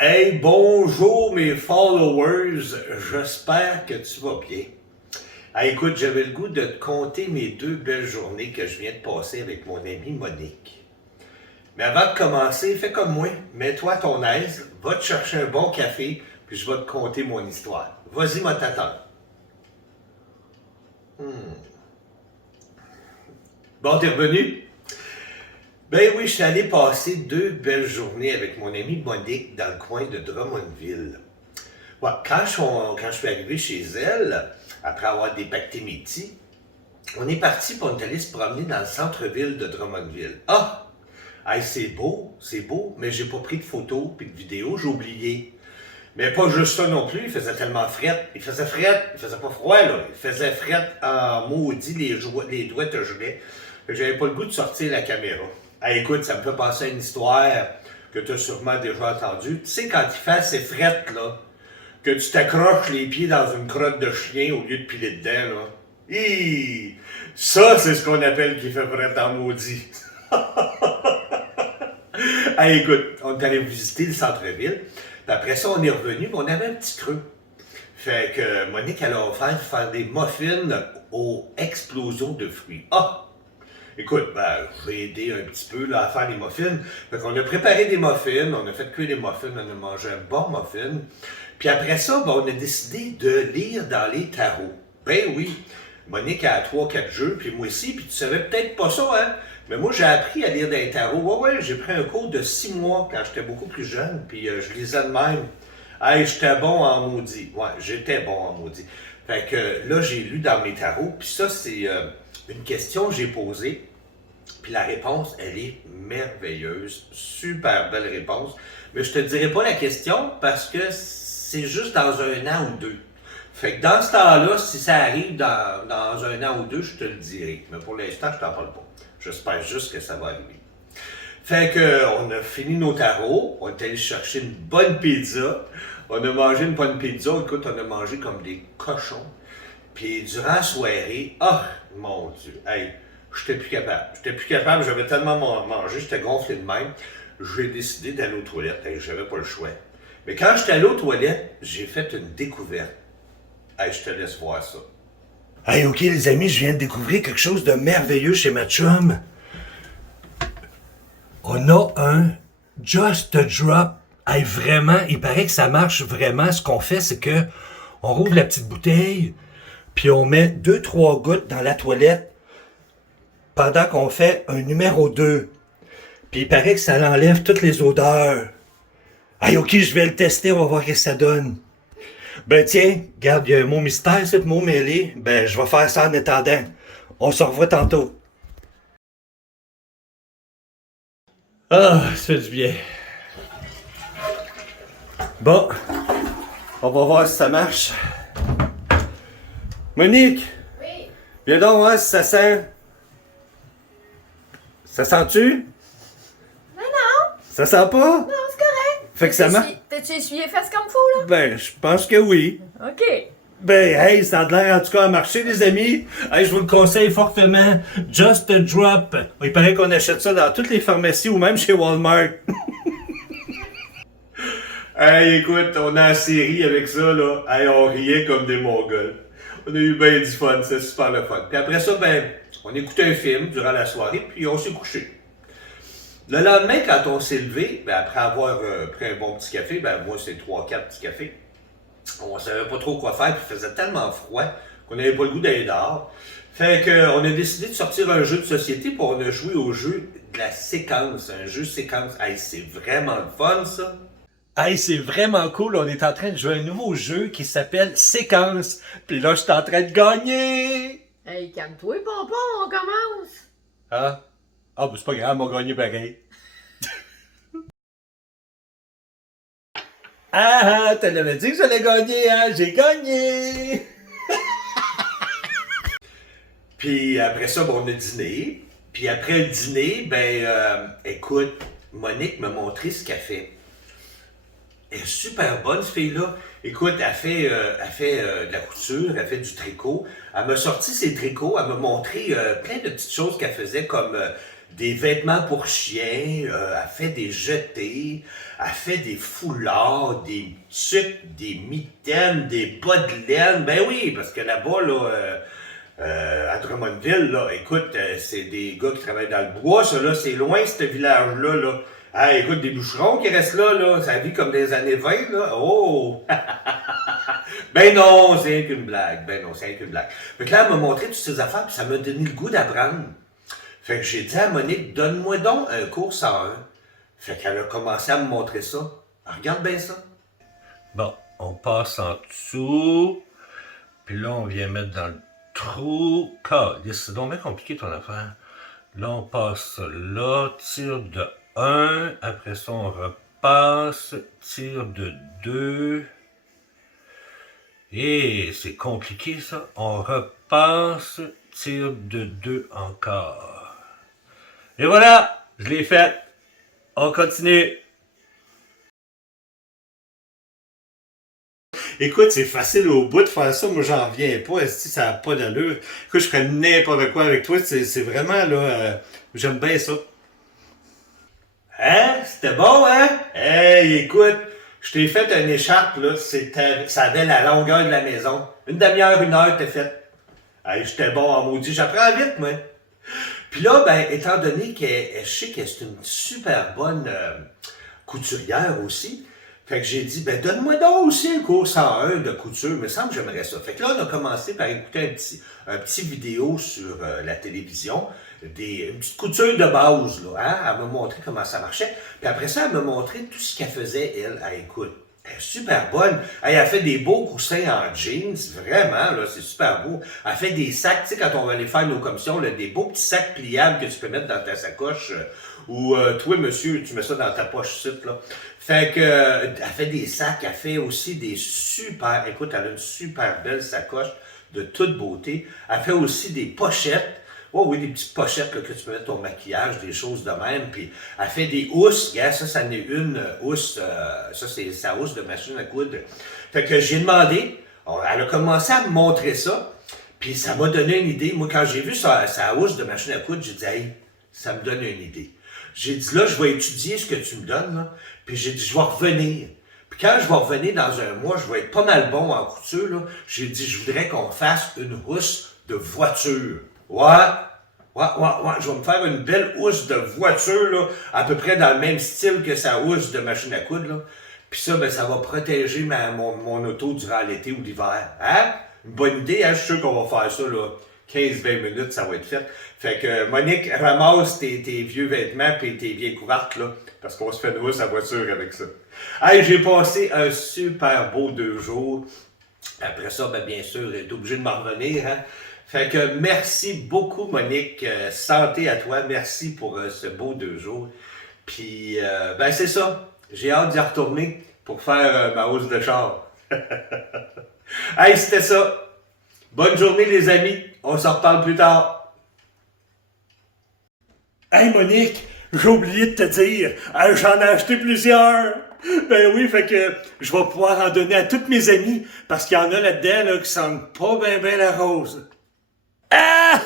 Hey, bonjour mes followers, j'espère que tu vas bien. Hey, écoute, j'avais le goût de te conter mes 2 belles journées que je viens de passer avec mon amie Monique. Mais avant de commencer, fais comme moi, mets-toi à ton aise, va te chercher un bon café, puis je vais te conter mon histoire. Vas-y, moi t'attends. Bon, t'es revenu? Ben oui, je suis allé passer 2 belles journées avec mon amie Monique dans le coin de Drummondville. Ouais, quand je suis arrivé chez elle, après avoir dépacté mes petits, on est parti pour on est allé se promener dans le centre-ville de Drummondville. Ah! Hey, c'est beau, mais j'ai pas pris de photos puis de vidéos, j'ai oublié. Mais pas juste ça non plus, il faisait tellement fret. Il faisait pas froid là, il faisait fret en maudit les doigts de gelée. J'avais pas le goût de sortir la caméra. Hey, écoute, ça me fait penser à une histoire que tu as sûrement déjà entendue. Tu sais, quand il fait assez fret là, que tu t'accroches les pieds dans une crotte de chien au lieu de piler dedans, là. Ça, c'est ce qu'on appelle qui fait fret en maudit. Hey, écoute, on est allé visiter le centre-ville, puis après ça, on est revenu, mais on avait un petit creux. Fait que Monique, elle a offert de faire des muffins aux explosions de fruits. Ah! Écoute, j'ai aidé un petit peu là, à faire les muffins. Fait qu'on a préparé des muffins, on a fait cuire des muffins, on a mangé un bon muffin. Puis après ça, on a décidé de lire dans les tarots. Ben oui, Monique a 3-4 jeux, puis moi aussi, puis tu savais peut-être pas ça, hein? Mais moi, j'ai appris à lire dans les tarots. Ouais, j'ai pris un cours de 6 mois quand j'étais beaucoup plus jeune, puis je lisais de même. Hey, j'étais bon en maudit. Ouais, j'étais bon en maudit. Fait que là, j'ai lu dans mes tarots, puis ça, c'est une question que j'ai posée. Puis la réponse, elle est merveilleuse. Super belle réponse. Mais je te dirai pas la question parce que c'est juste dans un an ou deux. Fait que dans ce temps-là, si ça arrive dans un an ou deux, je te le dirai. Mais pour l'instant, je t'en parle pas. J'espère juste que ça va arriver. Fait que on a fini nos tarots, on est allé chercher une bonne pizza. On a mangé une bonne pizza. Écoute, on a mangé comme des cochons. Puis durant la soirée, mon Dieu, hey, j'étais plus capable. J'avais tellement mangé, j'étais gonflé de même. J'ai décidé d'aller aux toilettes. Hey, j'avais pas le choix. Mais quand j'étais allé aux toilettes, j'ai fait une découverte. Hey, je te laisse voir ça. Hey, ok les amis, je viens de découvrir quelque chose de merveilleux chez ma chum. On a un Just a Drop. Hey, vraiment, il paraît que ça marche vraiment. Ce qu'on fait, c'est que on rouvre la petite bouteille, puis on met 2-3 gouttes dans la toilette pendant qu'on fait un numéro 2. Puis il paraît que ça enlève toutes les odeurs. Hey, ok, je vais le tester, on va voir ce que ça donne. Ben tiens, regarde, il y a un mot mystère, ce mot mêlé. Ben, je vais faire ça en attendant. On se revoit tantôt. Ah, ça fait du bien. Bon, on va voir si ça marche. Monique, Oui. viens donc voir si ça sent. Ça sent-tu? Mais non, Ça sent pas? non, c'est correct. Fait que ça marche? T'as-tu essuyé les fesses comme faut, là? Ben, je pense que oui. OK. Ben, hey, ça a l'air en tout cas à marcher, les amis. Hey, je vous le conseille fortement. Just a Drop. Il paraît qu'on achète ça dans toutes les pharmacies ou même chez Walmart. Hey, écoute, on a la série avec ça, là. Hey, on riait comme des Mongols. On a eu bien du fun, c'est super le fun. Puis après ça, on écoutait un film durant la soirée, puis on s'est couché. Le lendemain, quand on s'est levé, après avoir pris un bon petit café, moi c'est 3-4 petits cafés, on savait pas trop quoi faire, puis il faisait tellement froid qu'on n'avait pas le goût d'aller dehors. Fait qu'on a décidé de sortir un jeu de société, puis on a joué au jeu de la séquence, un jeu séquence. Hey, c'est vraiment le fun, ça! Hey, c'est vraiment cool. On est en train de jouer un nouveau jeu qui s'appelle Séquence. Puis là, je suis en train de gagner. Hey, calme-toi, pompon, on commence. Ah? Ah, ben c'est pas grave, on va gagner pareil. Ah, t'en avais dit que j'allais gagner, hein? J'ai gagné! Puis après ça, on a dîné. Puis après le dîner, écoute, Monique m'a montré ce qu'elle fait. Elle est super bonne, cette fille-là. Écoute, elle fait de la couture, elle fait du tricot. Elle m'a sorti ses tricots, elle m'a montré plein de petites choses qu'elle faisait comme des vêtements pour chiens, elle fait des jetés, elle fait des foulards, des tucs, des mitaines, des bas de laine. Ben oui, parce que là-bas, là, à Drummondville, là, écoute, c'est des gars qui travaillent dans le bois, ça, là, c'est loin, ce village-là, là. Ah, écoute, des bûcherons qui restent là, ça vit comme des années 20, là. Oh! Ben non, c'est qu'une blague. Ben non, c'est qu'une blague. Fait que là, elle m'a montré toutes ces affaires, puis ça m'a donné le goût d'apprendre. Fait que j'ai dit à Monique, donne-moi donc un cours 101. Fait qu'elle a commencé à me montrer ça. Alors, regarde bien ça. Bon, on passe en dessous. Puis là, on vient mettre dans le trou. C'est donc bien compliqué ton affaire. Là, on passe ça là. Tire de 1. Après ça, on repasse. Tire de 2. Et c'est compliqué ça. On repasse. Tire de 2 encore. Et voilà, je l'ai fait. On continue. Écoute, c'est facile au bout de faire ça. Moi, j'en reviens pas. Si ça n'a pas d'allure. Écoute, je ferais n'importe quoi avec toi. C'est vraiment, là, j'aime bien ça. Hein? C'était bon, hein? Hey, écoute, je t'ai fait une écharpe, là. Ça avait la longueur de la maison. Une demi-heure, 1 heure, t'es fait. Hey, j'étais bon en maudit. J'apprends vite, moi. Puis là, ben, étant donné je sais qu'elle est une super bonne couturière aussi, fait que j'ai dit, ben, donne-moi donc aussi un cours 101 de couture. Il me semble que j'aimerais ça. Fait que là, on a commencé par écouter un petit vidéo sur la télévision, une petite couture de base, là, hein? Elle m'a montré comment ça marchait. Puis après ça, elle m'a montré tout ce qu'elle faisait, elle. Écoute, elle est super bonne. Elle a fait des beaux coussins en jeans, vraiment, là, c'est super beau. Elle fait des sacs, tu sais, quand on va aller faire nos commissions, là, des beaux petits sacs pliables que tu peux mettre dans ta sacoche, ou toi, monsieur, tu mets ça dans ta poche site, là. Fait que, elle fait des sacs, elle fait aussi écoute, elle a une super belle sacoche de toute beauté. Elle fait aussi des pochettes. Oh oui, des petites pochettes là, que tu peux mettre ton maquillage, des choses de même. Puis elle fait des housses. Regarde, ça en est une housse. Ça, c'est sa housse de machine à coudre. Fait que j'ai demandé. Elle a commencé à me montrer ça. Puis ça m'a donné une idée. Moi, quand j'ai vu sa housse de machine à coudre, j'ai dit, hey, ça me donne une idée. J'ai dit, là, je vais étudier ce que tu me donnes. Là. Puis j'ai dit, je vais revenir. Puis quand je vais revenir dans un mois, je vais être pas mal bon en couture. Là. J'ai dit, je voudrais qu'on fasse une housse de voiture. Ouais, je vais me faire une belle housse de voiture, là, à peu près dans le même style que sa housse de machine à coudre, là. Puis ça, ben, ça va protéger mon auto durant l'été ou l'hiver. Hein? Une bonne idée, hein? Je suis sûr qu'on va faire ça, là. 15-20 minutes, ça va être fait. Fait que, Monique, ramasse tes vieux vêtements et tes vieilles couvertes, là, parce qu'on se fait une housse à voiture avec ça. Hey, j'ai passé un super beau 2 jours. Après ça, ben, bien sûr, elle est obligée de m'en revenir, hein. Fait que merci beaucoup, Monique. Santé à toi. Merci pour ce beau 2 jours. Puis, ben c'est ça. J'ai hâte d'y retourner pour faire ma hausse de char. Hey, c'était ça. Bonne journée, les amis. On se reparle plus tard. Hey Monique, j'ai oublié de te dire, j'en ai acheté plusieurs. Ben oui, fait que je vais pouvoir en donner à toutes mes amies, parce qu'il y en a là-dedans là, qui sentent pas bien la rose. Ah!